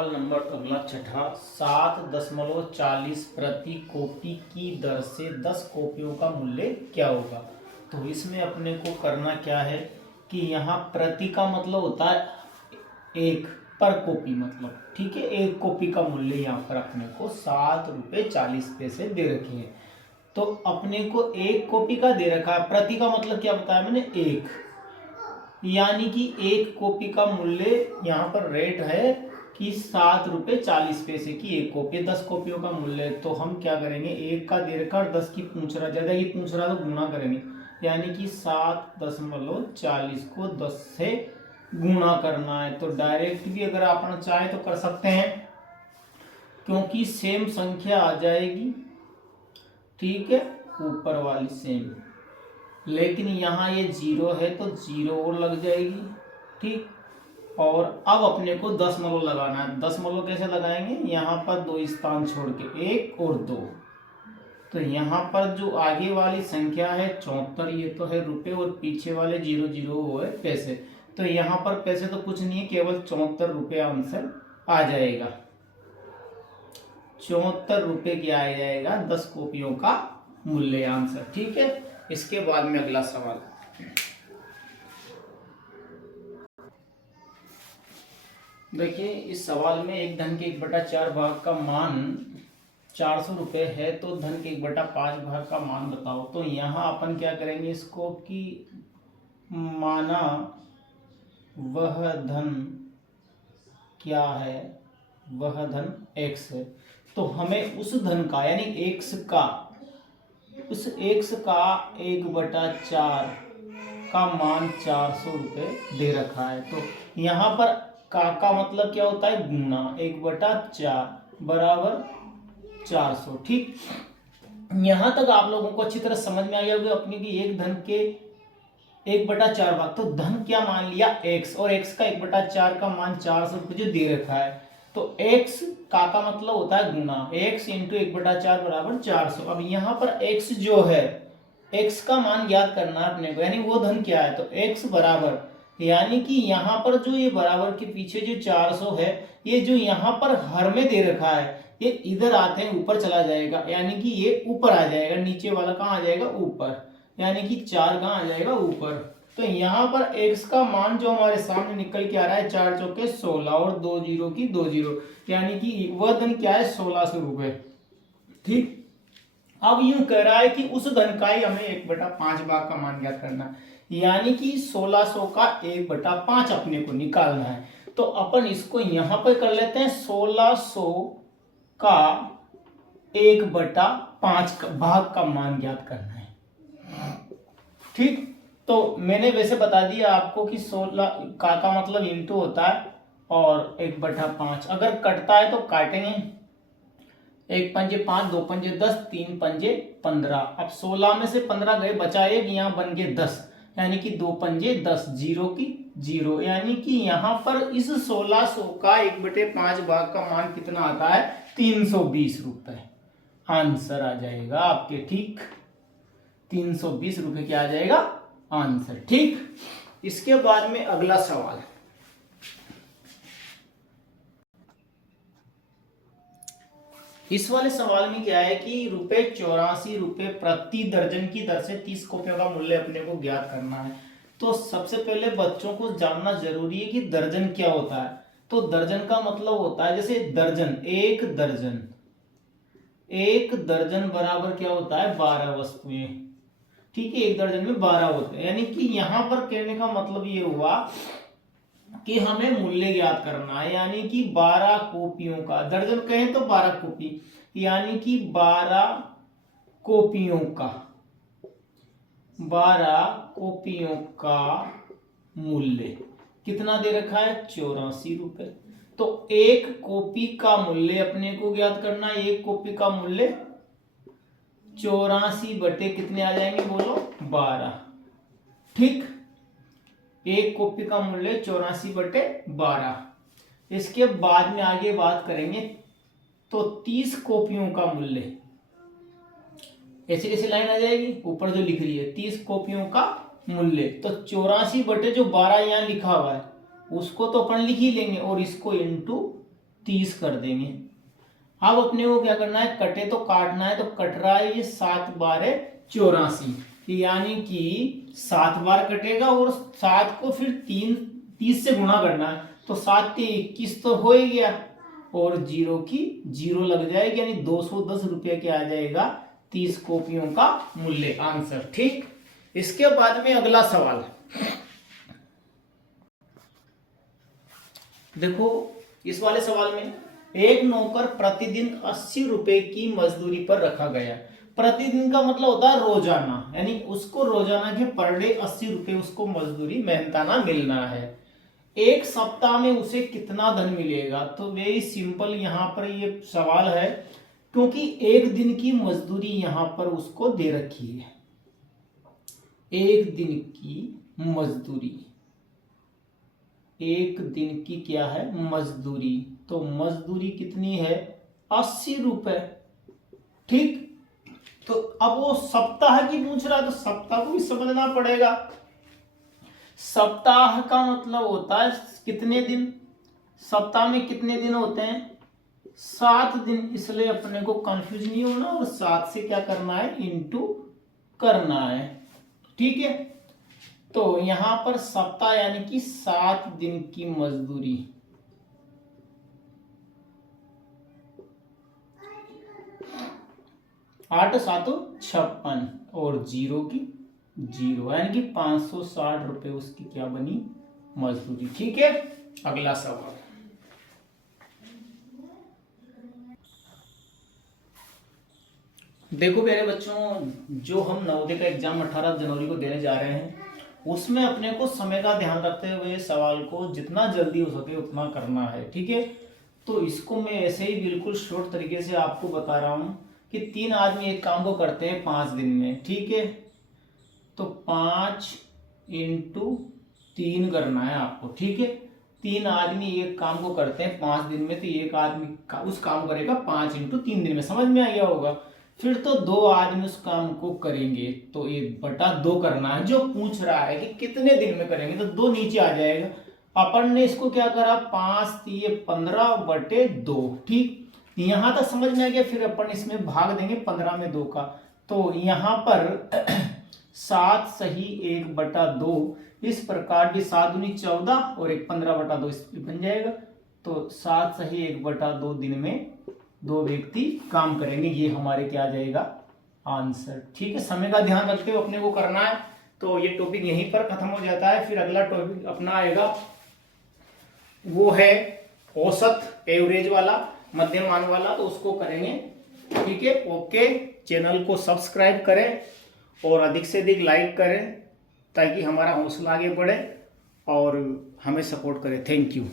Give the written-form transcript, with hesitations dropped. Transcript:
सवाल नंबर अगला छठा 7.40 प्रति कॉपी की दर से 10 कॉपियों का मूल्य क्या होगा। तो इसमें अपने को करना क्या है कि यहाँ प्रति का मतलब होता है एक, पर कॉपी मतलब, ठीक है, एक कॉपी का मूल्य यहाँ पर अपने को 7 रुपये 40 पैसे दे रखे हैं। तो अपने को एक कॉपी का दे रखा है, प्रति का मतलब क्या बताया मैंने, एक, यानी कि एक कॉपी का मूल्य यहाँ पर रेट है कि 7 रुपये 40 पैसे की एक कॉपी, 10 कॉपियों का मूल्य। तो हम क्या करेंगे, एक का दे रखा और 10 की पूछ रहा, ज्यादा की पूछ रहा तो गुणा करेंगे, यानी कि 7.40 को 10 से गुणा करना है। तो डायरेक्ट भी अगर आप चाहे तो कर सकते हैं, क्योंकि सेम संख्या आ जाएगी, ठीक है, ऊपर वाली सेम, लेकिन यहाँ ये 0 है तो 0 और लग जाएगी, ठीक। और अब अपने को 10 मलो लगाना है। 10 मलो कैसे लगाएंगे, यहाँ पर 2 स्थान छोड़ के 1 और 2, तो यहाँ पर जो आगे वाली संख्या है 74, ये तो है रुपए, और पीछे वाले 00 वो है पैसे। तो यहाँ पर पैसे तो कुछ नहीं है, केवल 74 रुपये आंसर आ जाएगा। 74 रुपये क्या आ जाएगा, 10 कॉपियों का मूल्य आंसर, ठीक है। इसके बाद में अगला सवाल, देखिए इस सवाल में एक धन के 1/4 भाग का मान 400 रुपये है, तो धन के 1/5 भाग का मान बताओ। तो यहाँ अपन क्या करेंगे इसको कि माना वह धन क्या है, वह धन x है, तो हमें उस धन का यानी x का, उस x का 1/4 का मान 400 रुपये दे रखा है। तो यहाँ पर का मतलब क्या होता है, गुना, 1/4 बराबर 400, ठीक। यहां तक आप लोगों को अच्छी तरह समझ में आ गया होगा अपनी कि एक धन के 1/4 भाग, तो धन क्या मान लिया x, और x का 1/4 का मान 400 रुपये जो दे रखा है। तो x का मतलब होता है गुना, x इंटू 1/4 बराबर 400। अब यहाँ पर x जो है, x का मान ज्ञात करना है अपने को, यानी वो धन क्या है, तो x बराबर, यानी कि यहाँ पर जो ये बराबर के पीछे जो 400 है, ये जो यहाँ पर हर में दे रखा है, ये इधर आते हैं ऊपर चला जाएगा, यानी कि ये ऊपर आ जाएगा, नीचे वाला कहाँ आ जाएगा, ऊपर, यानी कि 4 कहाँ आ जाएगा, ऊपर। तो यहाँ पर x का मान जो हमारे सामने निकल के आ रहा है, 4 चौके 16 और 2 जीरो की 2 जीरो, यानी कि वह धन क्या है, 1600 रुपये, ठीक। अब यूं कह रहा है कि उस धन का ही हमें 1/5 भाग का मान ज्ञात करना है, यानी कि 1600 का 1/5 अपने को निकालना है। तो अपन इसको यहां पर कर लेते हैं, 1600 का 1/5 भाग का मान ज्ञात करना है, ठीक। तो मैंने वैसे बता दिया आपको कि 16 का मतलब इंटू होता है और 1/5, अगर कटता है तो काटेंगे, 1 पंजे 5, 2 पंजे 10, 3 पंजे 15। अब 16 में से 15 गए, बचा एक, यहाँ बन गए 10, यानी कि 2 पंजे 10, 0 की 0, यानी कि यहाँ पर इस 1600 का 1/5 भाग का मान कितना आता है, 320 रुपए आंसर आ जाएगा आपके, ठीक। 320 रुपए क्या आ जाएगा आंसर, ठीक। इसके बाद में अगला सवाल, इस वाले सवाल में क्या है कि ₹84 प्रति दर्जन की दर से 30 कॉपियों का मूल्य अपने को ज्ञात करना है। तो सबसे पहले बच्चों को जानना जरूरी है कि दर्जन क्या होता है। तो दर्जन का मतलब होता है, जैसे दर्जन, एक दर्जन, एक दर्जन बराबर क्या होता है, 12 वस्तुएं, ठीक है। एक दर्जन में 12 होते हैं, यानी कि यहां पर कहने का मतलब ये हुआ कि हमें मूल्य ज्ञात करना है, यानी कि 12 कॉपियों का, दर्जन कहें तो 12 कॉपी, यानी कि 12 कॉपियों का, 12 कॉपियों का मूल्य कितना दे रखा है, 84 रुपए। तो एक कॉपी का मूल्य अपने को ज्ञात करना है, एक कॉपी का मूल्य 84 बटे कितने आ जाएंगे, बोलो 12, ठीक। एक कॉपी का मूल्य 84 बटे 12। इसके बाद में आगे बात करेंगे, तो 30 कॉपियों का मूल्य, ऐसे ऐसे लाइन आ जाएगी, ऊपर जो लिख रही है 30 कॉपियों का मूल्य, तो 84 बटे जो 12 यहाँ लिखा हुआ है उसको तो अपन लिख ही लेंगे, और इसको इंटू 30 कर देंगे। अब अपने को क्या करना है, कटे तो काटना है, तो कट रहा है ये 7 बार 84, यानी कि 7 बार कटेगा और 7 को फिर 30 से गुणा करना है, तो 7 के 21 तो हो ही गया और 0 की 0 लग जाएगी, यानी 210 रुपये के आ जाएगा 30 कॉपियों का मूल्य, आंसर। ठीक, इसके बाद में अगला सवाल देखो। इस वाले सवाल में एक नौकर प्रतिदिन 80 रुपए की मजदूरी पर रखा गया। प्रतिदिन का मतलब होता है रोजाना, यानी उसको रोजाना के पर डे 80 रुपए उसको मजदूरी मेहनताना मिलना है। एक सप्ताह में उसे कितना धन मिलेगा? तो वेरी सिंपल यहां पर ये सवाल है, क्योंकि एक दिन की मजदूरी यहां पर उसको दे रखी है। एक दिन की मजदूरी, एक दिन की क्या है, मजदूरी, तो मजदूरी कितनी है, 80 रुपए। ठीक, तो अब वो सप्ताह की पूछ रहा है, तो सप्ताह को भी समझना पड़ेगा। सप्ताह का मतलब होता है कितने दिन, सप्ताह में कितने दिन होते हैं, 7 दिन, इसलिए अपने को कंफ्यूज नहीं होना और 7 से क्या करना है, इंटू करना है। ठीक है, तो यहां पर सप्ताह यानी कि 7 दिन की मजदूरी, 8 7 56 और 0 की 0, यानी कि 560 रुपए उसकी क्या बनी, मजदूरी। ठीक है, अगला सवाल देखो मेरे बच्चों, जो हम नवोदय का एग्जाम 18 जनवरी को देने जा रहे हैं, उसमें अपने को समय का ध्यान रखते हुए सवाल को जितना जल्दी हो सके उतना करना है। ठीक है, तो इसको मैं ऐसे ही बिल्कुल शॉर्ट तरीके से आपको बता रहा हूं कि 3 आदमी एक काम को करते हैं 5 दिन में। ठीक है, तो 5 इंटू 3 करना है आपको। ठीक है, 3 आदमी एक काम को करते हैं 5 दिन में, तो एक आदमी उस काम करेगा 5 इंटू 3 दिन में, समझ में आ गया होगा। फिर तो 2 आदमी उस काम को करेंगे, तो 1/2 करना है। जो पूछ रहा है कि कितने दिन में करेंगे, तो 2 नीचे आ जाएगा। अपन ने इसको क्या करा, 5 3 15/2। ठीक, यहां तक समझ में आ गया। फिर अपन इसमें भाग देंगे 15 में 2 का, तो यहां पर 7 सही 1/2, इस प्रकार की 7 दूनी 14 और 1 15/2 बन जाएगा। तो 7 सही 1/2 दिन में 2 व्यक्ति काम करेंगे, ये हमारे क्या आ जाएगा, आंसर। ठीक है, समय का ध्यान रखते हुए अपने को करना है। तो ये टॉपिक यहीं पर खत्म हो जाता है। फिर अगला टॉपिक अपना आएगा, वो है औसत, एवरेज वाला, मध्यमान वाला, तो उसको करेंगे। ठीक है, ओके, चैनल को सब्सक्राइब करें और अधिक से अधिक लाइक करें, ताकि हमारा हौसला आगे बढ़े और हमें सपोर्ट करें। Thank you.